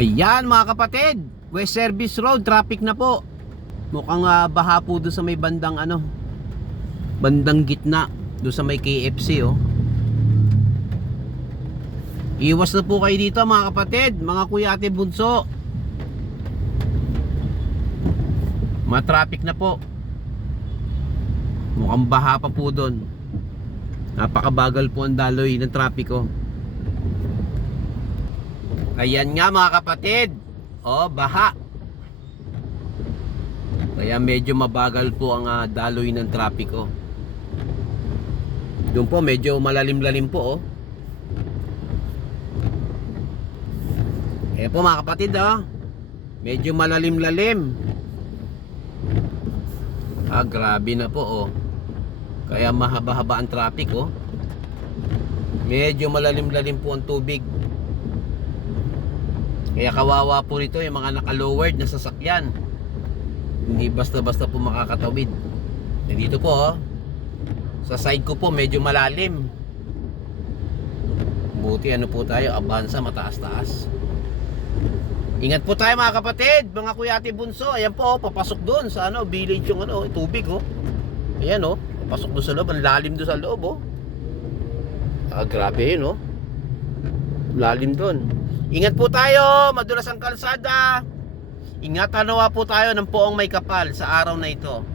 Ayan mga kapatid, West Service Road, traffic na po. Mukhang baha po doon sa may bandang bandang gitna, doon sa may KFC oh. Iwas na po kayo dito mga kapatid, mga kuya ate bunso. Traffic na po. Mukhang baha pa po doon. Napakabagal po ang daloy ng trapiko. Ayan nga mga kapatid. Oh, baha. Kaya medyo mabagal po ang daloy ng trapiko. Doon po medyo malalim-lalim po oh. Eh po mga kapatid oh. Medyo malalim-lalim. Grabe na po oh. Kaya mahaba-haba ang traffic oh. Medyo malalim-lalim po ang tubig. Kaya kawawa po rito yung mga naka-lowered na sasakyan. Hindi basta-basta po makakatawid. Dito po oh. Sa side ko po medyo malalim. Buti ano po tayo, Avanza mataas-taas. Ingat po tayo mga kapatid, mga kuya ate bunso. Ayan po, papasok doon sa village yung tubig oh. Ayan oh, papasok doon sa loob, ang lalim doon sa loob oh. Grabe yun oh. Lalim doon. Ingat po tayo, madulas ang kalsada. Ingatan nawa po tayo ng poong may kapal sa araw na ito.